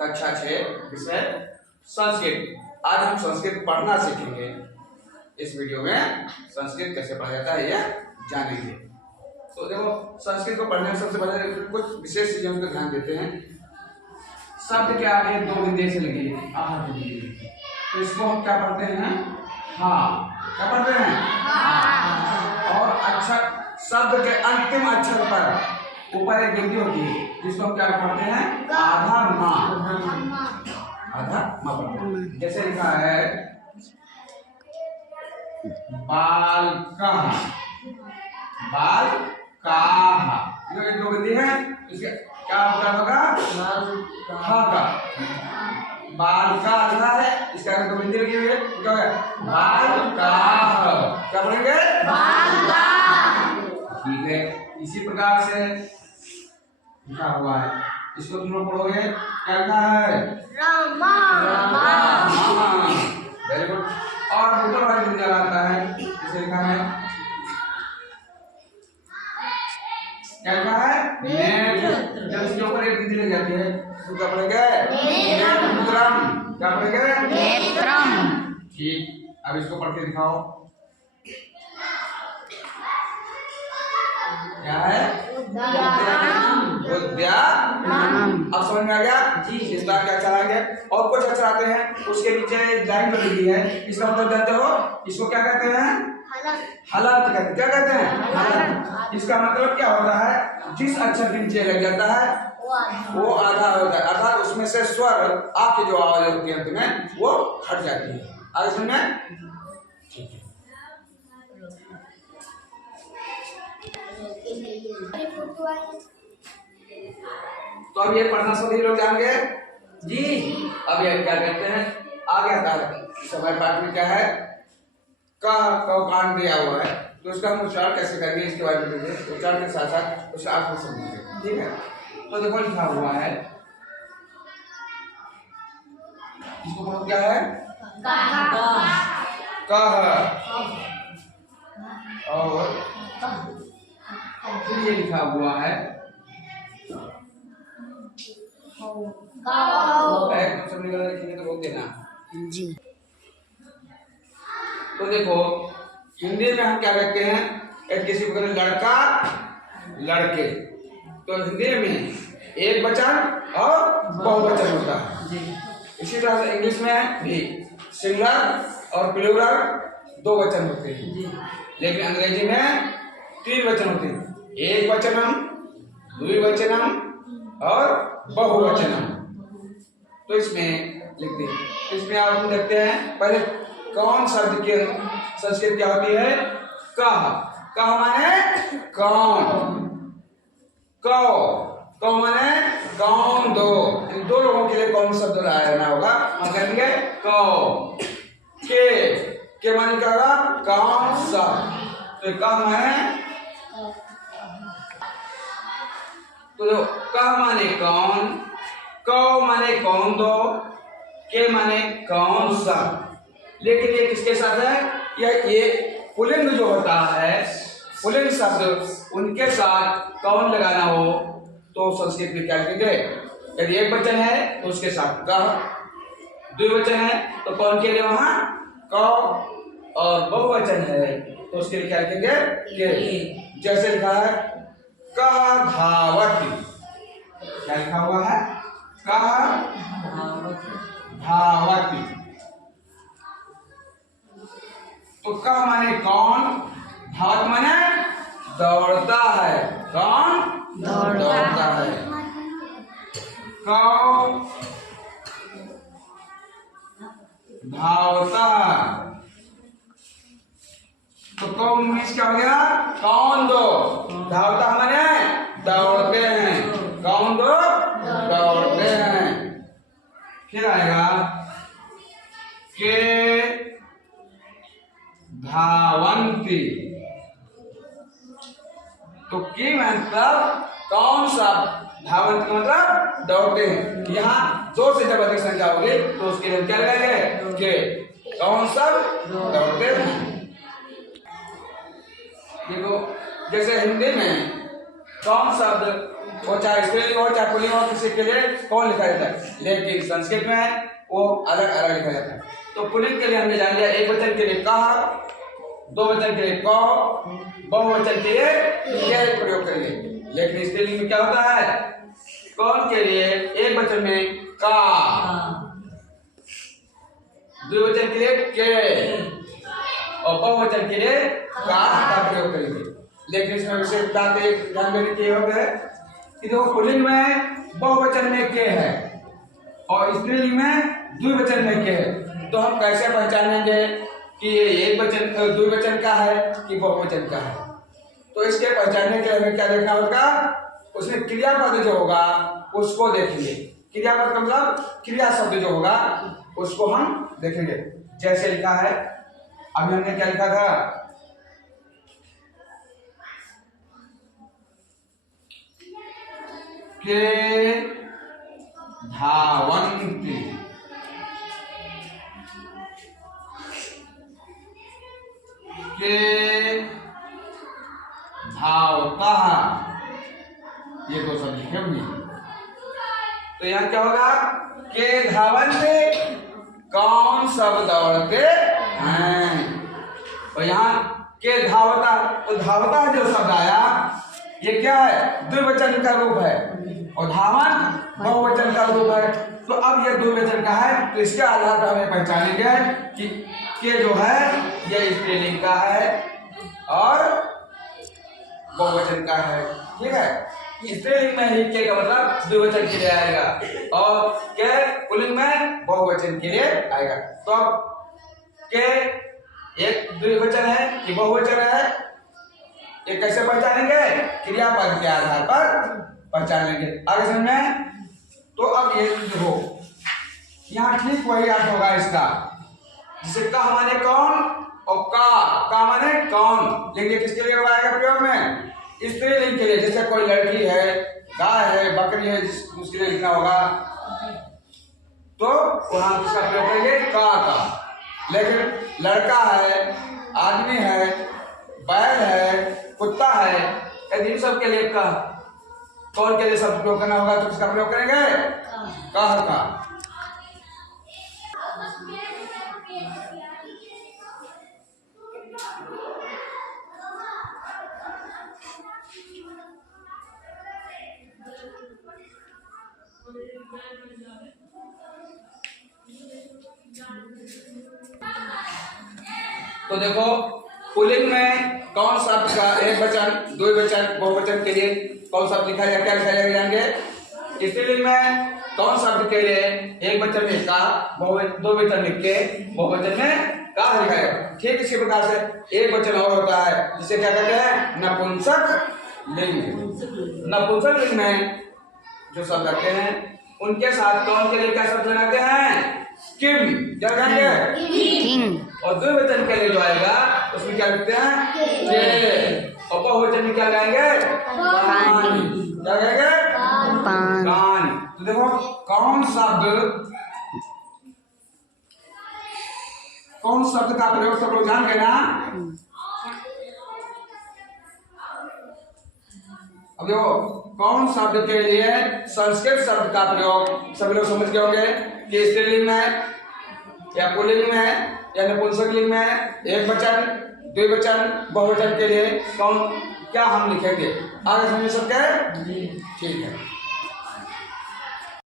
कक्षा 6 विषय संस्कृत। आज हम संस्कृत पढ़ना सीखेंगे। इस वीडियो में संस्कृत कैसे पढ़ा जाता है यह जानेंगे। तो देखो, संस्कृत को पढ़ने में सबसे पहले कुछ विशेष चीजों पर ध्यान देते हैं। शब्द के आगे दो बिंदु से लगी आहार के बिंदु, तो इसको हम क्या पढ़ते हैं? हाँ, क्या पढ़ते हैं? और अक्षर शब्द के अंतिम अक्षर पर ऊपर एक बिंदु होती है जिसको हम क्या पढ़ते हैं? आधा माँ। आधा माँ पढ़ते हैं। जैसे लिखा है बालकः, बालकाः, ये दो बिंदु है, इसका क्या उत्तर होगा? हा का। बालका लिखा है, इसका दो बिंदु लगी हुई है, क्या होगा? बालकाः। क्या पढ़ेंगे? ठीक है। इसी प्रकार से लिखा हुआ है, इसको तुम लोग पढ़ोगे, क्या लिखा है? Very good. और ऊपर वाले बिंदु आता है, इसे लिखा है, क्या लिखा है? नेत्र। जब इसके ऊपर एक बिंदु लग जाती है तो क्या पढ़ेंगे? नेत्रम। क्या पढ़ेंगे? नेत्रम। ठीक, अब इसको पढ़ के दिखाओ, क्या है? उद्यानम। अब समझ में आ गया जी? इसका क्या अक्षर आ गया? और कुछ अक्षर आते हैं, उसके नीचे लाइन बनी है, इसका मतलब जानते हो? इसको क्या कहते हैं? हलंत कहते हैं। क्या कहते हैं? हलंत। इसका मतलब क्या होता है? जिस अक्षर के नीचे लग जाता है वो आधा होता है, अर्थात उसमें से स्वर आपकी जो आवाज होती है अंत में वो हट जाती है। आगे सुनना। ठीक है, तो अब ये पढ़ना सभी लोग जान गए जी। अब ये क्या कहते हैं? आगे आता है समय पाठ में क्या है? का कांड दिया हुआ है, तो उसका हम उच्चारण कैसे करेंगे इसके बारे में उच्चारण के साथ साथ उसे आप समझेंगे। ठीक है, तो देखो लिखा हुआ है, इसको बोलो क्या है? कह। और फिर ये लिखा हुआ है सब लिखेंगे तो बोल देना जी। तो देखो, हिंदी में हम क्या कहते हैं? एक किसी को कहते लड़का लड़के, तो हिंदी में एक वचन और बहुवचन होता है। इसी तरह से इंग्लिश में भी सिंगुलर और प्लूरल दो वचन होते हैं, लेकिन अंग्रेजी में तीन वचन होते हैं, एक वचनम, द्विवचनम और बहुवचनम। तो इसमें लिखते हैं, इसमें आप देखते हैं पहले कौन शब्द के संस्कृत क्या होती है? कह। कह माने कौन, कौ। कौ माने कौन दो। इन दो लोगों के लिए कौन शब्द लाना होगा? हम कहेंगे कौ। के माने क्या होगा? कौन सा। तो कह माने, तो कह माने कौन, कौ माने कौन दो, के माने कौन सा। लेकिन ये किसके साथ है? ये पुल्लिंग जो होता है, पुल्लिंग शब्द, उनके साथ कौन लगाना हो तो संस्कृत में क्या लिखेंगे? यदि एक वचन है तो उसके साथ कह, द्विवचन है तो कौन के लिए वहां कौ, और बहुवचन है तो उसके लिए क्या लिखेंगे? के। जैसे लिखा है कह धावति। क्या लिखा हुआ है? कह धावति। तो कह माने कौन, धावत माने दौड़ता है। कौन? दौड़ता है। कौ धावता, तो कौन मीन्स क्या हो गया? कौन दो। धावता माने दौड़ते हैं, कौन दो दौड़ते हैं। फिर आएगा के धावंती। तो की मतलब कौन सा, धावंत का मतलब दौड़ते हैं। यहाँ दो से जब अधिक संख्या होगी तो उसके लिए क्या लगाएंगे? के। कौन सब दौड़ते हैं। देखो, जैसे हिंदी में कौन शब्द वो चाहे स्त्रीलिंग हो चाहे पुल्लिंग हो, किसी के लिए कौन लिखा जाता है, लेकिन संस्कृत में वो अलग अलग लिखा जाता है। तो पुल्लिंग के लिए हमने जान लिया, एक वचन के लिए कहा, दो वचन के लिए कौ, बहुवचन के लिए के प्रयोग करेंगे। लेकिन स्त्रीलिंग में क्या होता है, कौन के लिए एक वचन में का, द्विवचन के लिए के और बहुवचन के लिए का प्रयोग करेंगे। लेकिन इसमें विशेष बात एक ध्यान देने की होता है कि जो पुल्लिंग में बहुवचन में के है और स्त्रीलिंग में द्विवचन में के है, तो हम कैसे पहचानेंगे कि ये एक वचन द्विवचन का है कि बहुवचन का है। तो इसके पहचानने के लिए हमें क्या देखना होगा, उसमें क्रियापद जो होगा उसको देखेंगे। क्रियापद का मतलब क्रिया शब्द जो होगा उसको हम देखेंगे। जैसे लिखा है, अभी हमने क्या लिखा था, के धावन्ति, के धावता, ये दो शब्द लिखे होंगे। तो यहाँ क्या होगा, के धावन्ति, कौन सब दौड़ते हैं। और यहाँ के धावता, तो धावता जो शब्द आया ये क्या है, द्विवचन का रूप है और धावन बहुवचन का रूप है। तो अब ये द्विवचन का है, तो इसके आधार पर हमें पहचानेंगे कि के जो है ये स्त्रीलिंग का है और बहुवचन का है। ठीक है, स्त्रीलिंग में ही के का मतलब द्विवचन के लिए आएगा और के पुल्लिंग में बहुवचन के लिए आएगा। तो अब के एक द्विवचन है कि बहुवचन है, ये कैसे पहचानेंगे, क्रियापद के आधार पर पहचानेंगे। आगे समझ। तो अब ये देखो यहाँ ठीक वही अर्थ होगा इसका, जिसे का माने कौन और का माने कौन, लेकिन किसके लिए आएगा प्रयोग में, स्त्रीलिंग के लिए। जैसे कोई लड़की है, गाय है, बकरी है, उसके लिए लिखना होगा तो वहां किसका प्रयोग करेंगे, का। लेकिन लड़का है, आदमी है, बैल है, कुत्ता है, यदि सब के लिए का, कौन के लिए सब प्रयोग करना होगा तो किसका प्रयोग करेंगे, का। तो देखो पुल्लिंग में कौन शब्द का एक वचन, द्विवचन, बहुवचन के लिए कौन शब्द लिखा जाएगा, क्या लिखा जाएंगे। स्त्रीलिंग में कौन शब्द के लिए एक वचन में का, द्विवचन में के, बहुवचन में का लिखा जाएगा। ठीक इसी प्रकार से एक वचन और होता है जिसे क्या कहते हैं, नपुंसक लिंग। नपुंसक लिंग में जो शब्द रखते हैं उनके साथ कौन के लिए क्या शब्द लगाते हैं, किम, क्या कहेंगे, किंग। और द्विवचन के लिए जो आएगा उसमें क्या लिखते हैं, के। और बहुवचन में क्या लगाएंगे, पानी, क्या कहेंगे, पानी। तो देखो कौन शब्द का प्रयोग सब लोग जान गए ना। अब देखो कौन शब्द के लिए संस्कृत शब्द का प्रयोग सब लोग समझ गए होंगे कि स्त्रीलिंग में या पुल्लिंग में या नपुंसक लिंग में एक वचन, द्विवचन, बहुवचन के लिए कौन क्या हम लिखेंगे। आगे समझ सकते हैं, ठीक है।